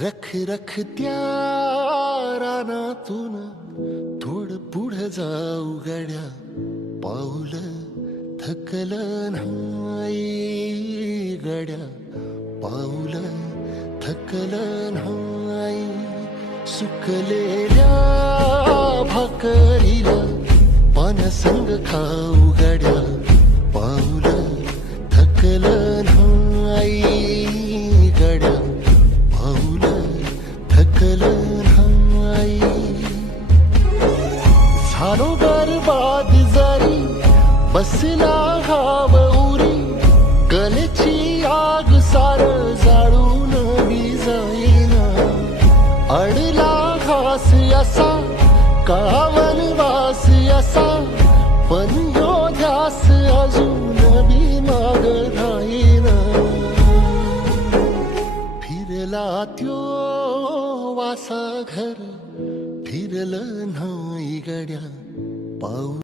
रख रख त्या रानातून थोडं पुढं जाऊ गड्या, पाऊल थकलं नाही गड्या, पाऊल थकलं नाही. सुकलेल्या भाकरीला पानसंग खाऊ गड्या, पाऊल थकलं नाही गड्या, पाऊल थकलं नाही. झालो बरबाद जरी बसला हाव उरी, कलेची आग सार जाळून जाईना. अडला घास असा का वनवास असा, पण यो ध्यास अजून बी माग राहीना. फिरला त्यो वासा घर, फिरलं नाही गड्या, पाऊल